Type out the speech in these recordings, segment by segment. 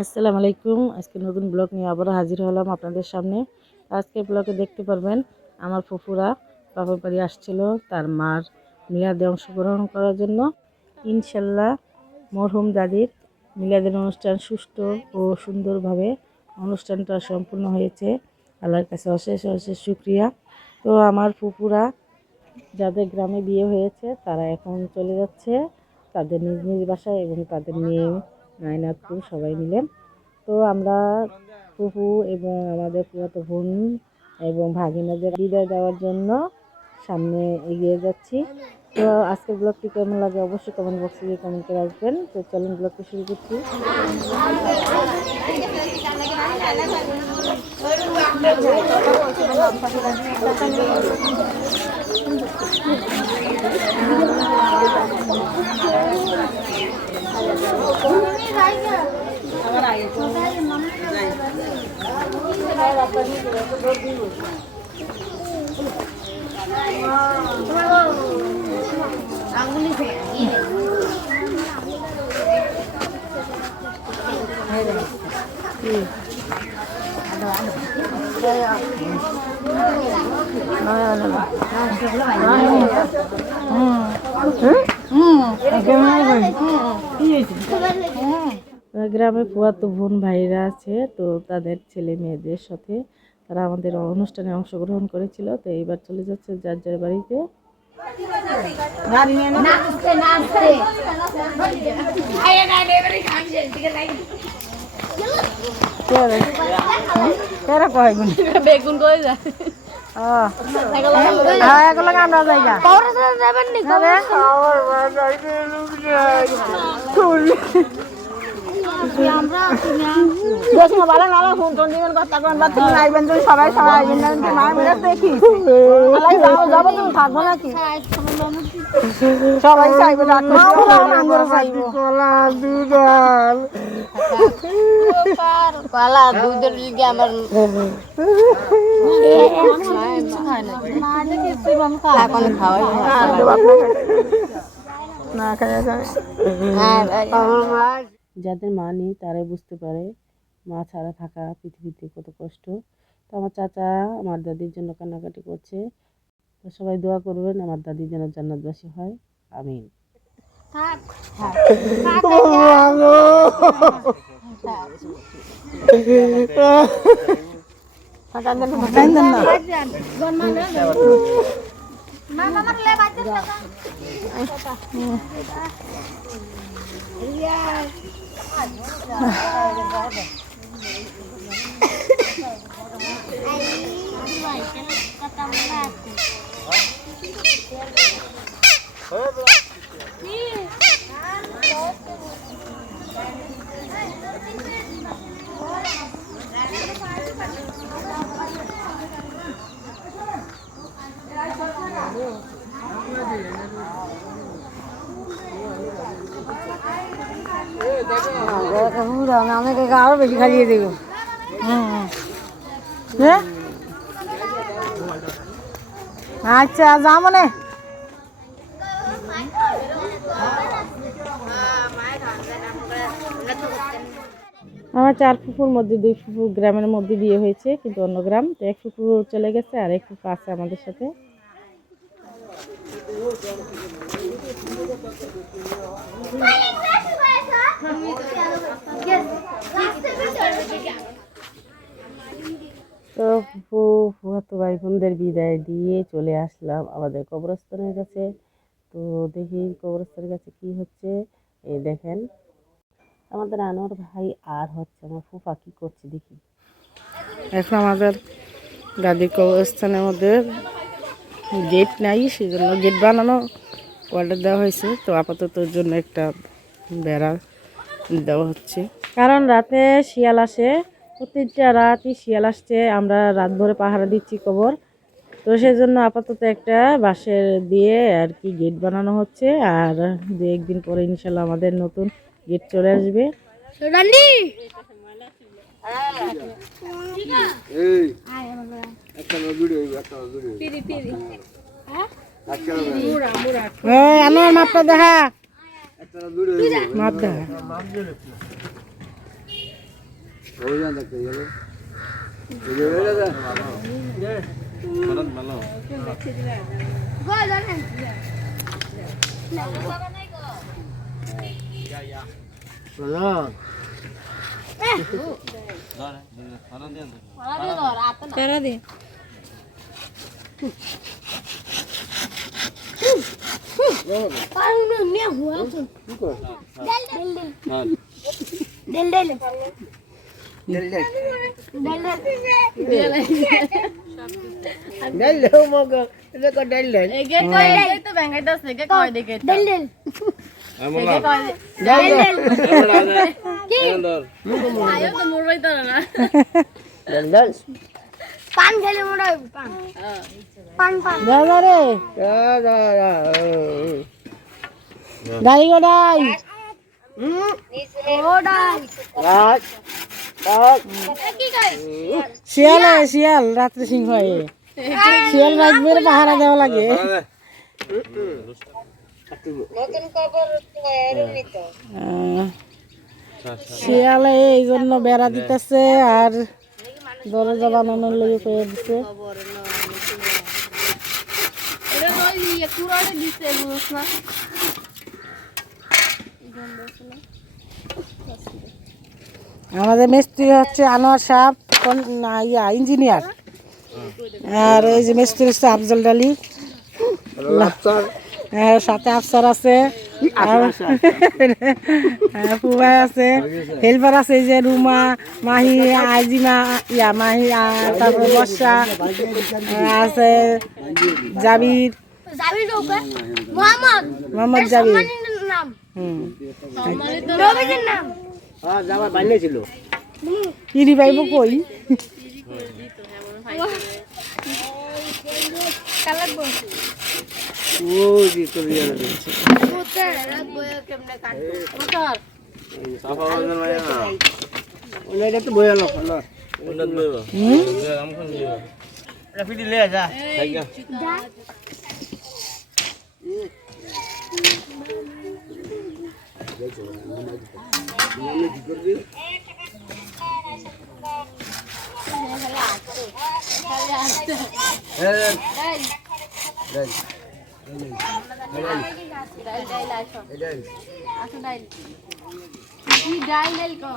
আসসালামু আলাইকুম। আজকে নতুন ব্লগ নিয়ে আবারও হাজির হলাম আপনাদের সামনে। আজকে ব্লগে দেখতে পারবেন, আমার ফুফুরা বাবার বাড়ি আসছিল তার মার মিলাদে অংশগ্রহণ করার জন্য। ইনশাল্লাহ মরহুম দাদির মিলাদের অনুষ্ঠান সুষ্ঠু ও সুন্দরভাবে অনুষ্ঠানটা সম্পূর্ণ হয়েছে। আল্লাহর কাছে অশেষ অশেষ শুক্রিয়া। তো আমার ফুফুরা যাদের গ্রামে বিয়ে হয়েছে, তারা এখন চলে যাচ্ছে। তাদের নিজ নিজ বাসায় এবং তাদের মেয়ে নাইনাতপুর সবাই মিলে। তো আমরা ফুফু এবং আমাদের পুরাতো বোন এবং ভাগিনাদের বিদায় দেওয়ার জন্য সামনে এগিয়ে যাচ্ছি। তো আজকের ব্লগটি কেমন লাগে অবশ্যই কমেন্ট বক্সে গিয়ে কমেন্ট করে আসবেন তো চলুন ব্লগটি শুরু করছি। আঙুলি হুম হুম হুম হুম গ্রামে ফুয়াতো বোন ভাইরা আছে তো তাদের ছেলে মেয়েদের সাথে তারা আমাদের অনুষ্ঠানে অংশগ্রহণ করেছিল তো এইবার চলে যাচ্ছে যার যার বাড়িতে। বেগুন করে যায়? সবাই সবাই দেখি থাকব নাকি সবাই চাইবে চাইব। কলা দুধার লিগে আমার এখন খাওয়াই না খায় খায় যাদের মা নেই তারাই বুঝতে পারে মা ছাড়া থাকা পৃথিবীতে কত কষ্ট। তো আমার চাচা আমার দাদির জন্য কান্নাকাটি করছে। তো সবাই দোয়া করবেন আমার দাদি যেন জান্নাতবাসী হয়। আমিন। আমাকে আরও বেশি খাইয়ে দেবো আচ্ছা যা মনে। আমার চার ফুপুর মধ্যে দুই ফুপু গ্রামের মধ্যে বিয়ে হয়েছে, কিন্তু অন্য গ্রাম। তো এক ফুপু চলে গেছে আর এক ফুপু আছে আমাদের সাথে ফুপু ফুয়াতো ভাই বোনদের বিদায় দিয়ে চলে আসলাম আমাদের কবরস্থানের কাছে। তো দেখি কবরস্থানের কাছে কি হচ্ছে। এই দেখেন, আমাদের আনোয়ার ভাই আর হচ্ছে আমার ফুফা, কি করছে দেখি। এখন আমাদের দাদির কবরস্থানের মধ্যে গেট নাই সেই জন্য গেট বানানো অর্ডার দেওয়া হয়েছে। তো আপাতত জন্য একটা বেড়া দেওয়া হচ্ছে। কারণ রাতে শিয়াল আসে প্রতিটা রাতই শিয়াল আসছে আমরা রাত ভরে পাহারা দিচ্ছি কবর। তো সেই জন্য আপাতত একটা বাঁশের দিয়ে আর কি গেট বানানো হচ্ছে আর দু একদিন পরে ইনশাল্লাহ আমাদের নতুন গেট চলে আসবে। আমার মাপটা দেখা। মাপ দেখা। भोजन तक ये ये ये ये मरण मलो गो जाने या या प्रधान करा दे Del del. Del del. পান খেলে হয় পান পান পান যা রে গো শিয়াল শিয়াল, রাত্রে সিংহ শিয়াল বাজবে পাহারা দেওয়া লাগে। শিয়ালে এই জন্য বেড়া দিতেছে আর দরজা বানানোর লেগে করে দিচ্ছে এটা ওই ইয়ে কুড়ালে দিছে বুঝছ না আমাদের মিস্ত্রি হচ্ছে আনোয়ার সাহেব ইয়া ইঞ্জিনিয়ার। আর এই যে মিস্ত্রি হচ্ছে আফজল ডালি হ্যাঁ, সাথে আফসার আছে। আর হ্যাঁ, ফুবাই আছে। হেল্পার আছে এই যে রুমা মাহি আজিমা ইয়া মাহি আর তারপরে বর্ষা আছে জাবির। মোহাম্মদ। জাবির। নাম। হুম? রবিজের নাম ইরি পাইব কই কালার বল মোতার রাখব কেমনে কাটবো মোতার হুম কি ডাইল ডাইল কো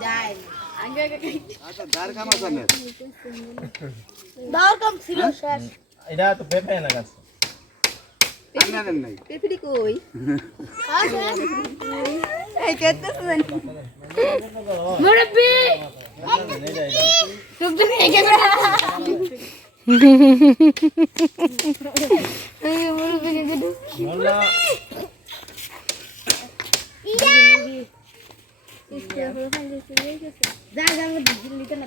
ডাইল আগে আগে দাও কম ছিল শেষ এটা তো পেঁপে না গাছ। পেপড়ি কই আছে এই কেতেছেন মুরব্বি তুমি একে এই মুরব্বি কে কেটে মোল্লা যা যা দিল্লিতে না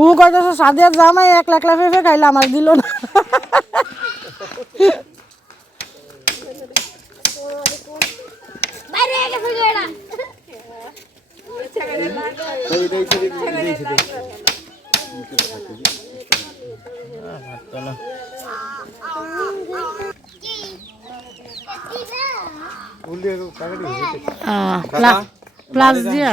ও কত সাদের জামাই এক লাখ লাখ ফেফে খাইলাম আর দিল না। বাইরে গেছে না প্লাস দিয়া।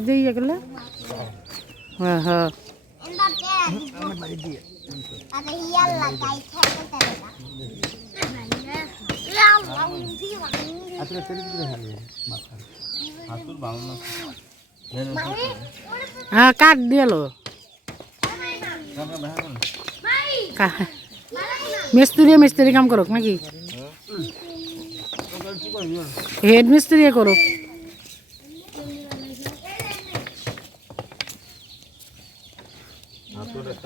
দিদি না? হ্যাঁ রাখছি কবরে বেড়া আসছিল না লাগবে Oi, chicos. হ্যাঁ এন তো আঙ্গে ফাইল টুলি কি করে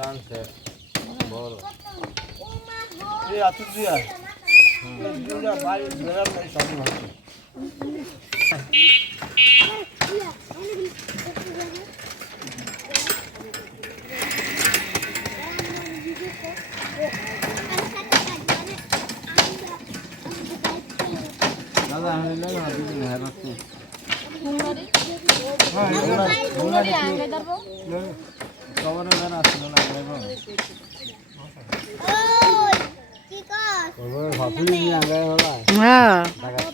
আর সমস্যা আনলেন দিদা বিছনা লাউলে সিয়াল লয় দিদা ওদিক যেমন দু তিনটা মারা হয় না লাগাই আছে বাইরে নাই না Saya benar pasu. Tomar saja. না না রায়ন পাড়া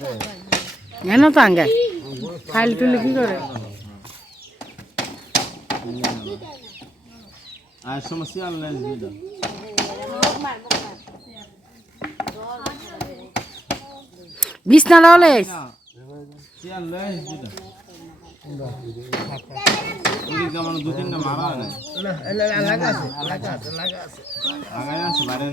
পাড়া বিক্রি দিয়া আমি জানি তো এই যে এটা বার করে না এনাটা ভালো করে দেন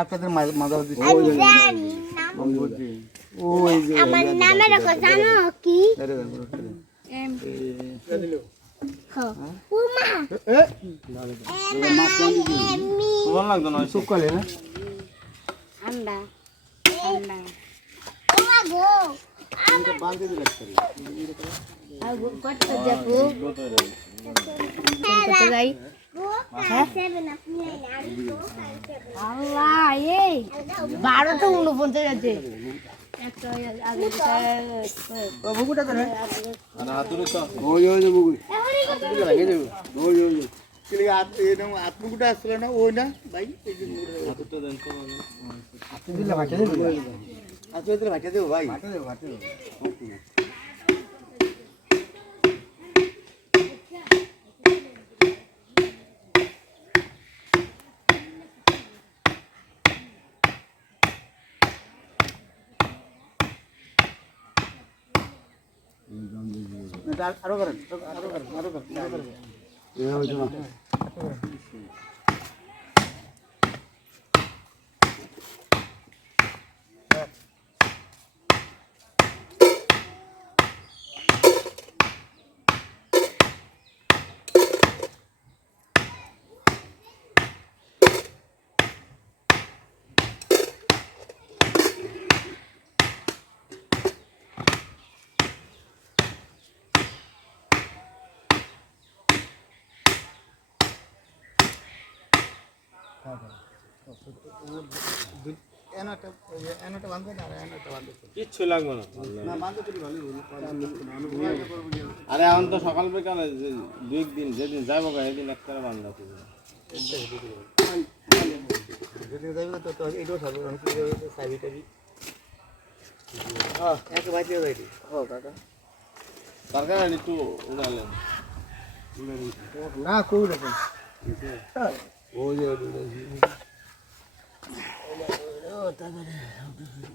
আপনাদের মাথা ওই যে আমার নামে রাখো জানো কি আরে আরে এম মা এ এমি তোমার লাগতো না চুপ করে না আন্ডা আন্ডা ও মা গো বারোটা উনপঞ্চাশ আছে বুকুটা তো ওই ওই যে বুকু এবারে কত লাগে যাবে ওই ওই ওই কিলে হাত এরকম হাত মুকুটা আসছিল না ওই না ভাই দেন তো হাতে দিলে ভাটা দেবো ভাই ভাটা দেবো ভাটা দেবো আরও করেন আরও করেন আরও করেন আরও করেন কিচ্ছু লাগবে না। আরে এখন তো সকাল বিকালে দুই দিন যেদিন যাব সেদিন একটা বান্ধা যেদিন যাবি তো এইটাও থাকবে চাবি টাবি না কই দেখুন হ্যাঁ এক বাইতে যাইটি ও কাকা তার কারণে একটু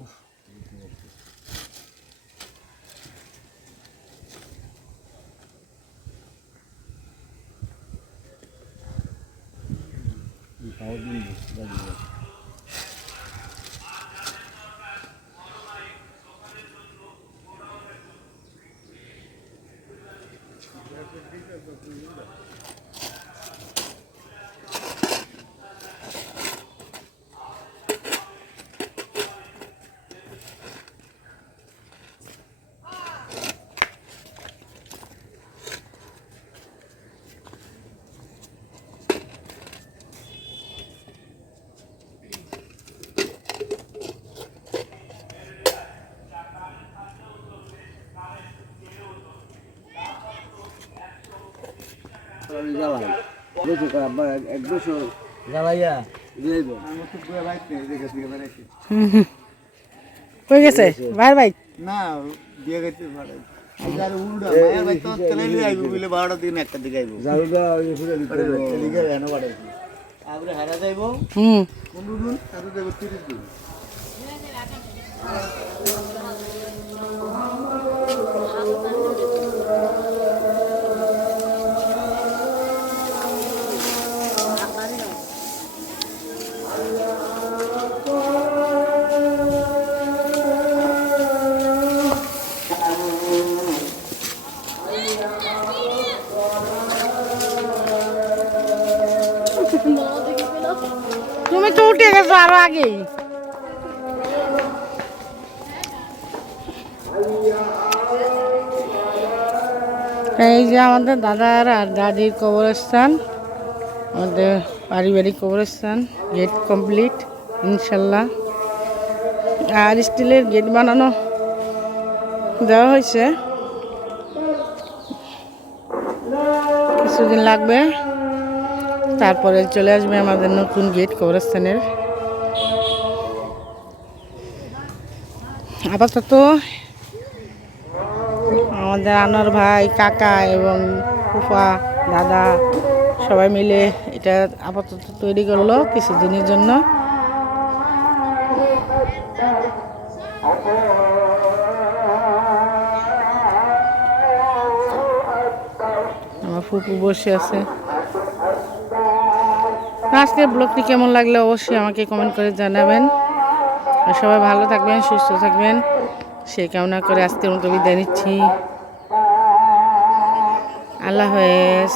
উড়ালেন না কই দেখেন ও যে আমার তো পুরো বাইক নেই দেখে দিয়ে বেড়াইছি কই গেছে। ভাইয়ের বাইক না দিয়ে গেছে ভাড়া। আরও আগেই এই যে আমাদের দাদার আর দাদির কবরস্থান, আমাদের পারিবারিক কবরস্থান গেট কমপ্লিট ইনশাল্লাহ। আর স্টিলের গেট বানানো দেওয়া হয়েছে। কিছুদিন লাগবে, তারপরে চলে আসবে আমাদের নতুন গেট কবরস্থানের। আপাতত আমাদের আনোয়ার ভাই, কাকা এবং ফুফা, দাদা সবাই মিলে এটা আপাতত তৈরি করল কিছুদিনের জন্য। আমার ফুপু বসে আছে। আজকের ব্লগটি কেমন লাগলে অবশ্যই আমাকে কমেন্ট করে জানাবেন। সবাই ভালো থাকবেন সুস্থ থাকবেন। সেই কামনা করে আজকের মতো বিদায় নিচ্ছি। আল্লাহ হাফেজ।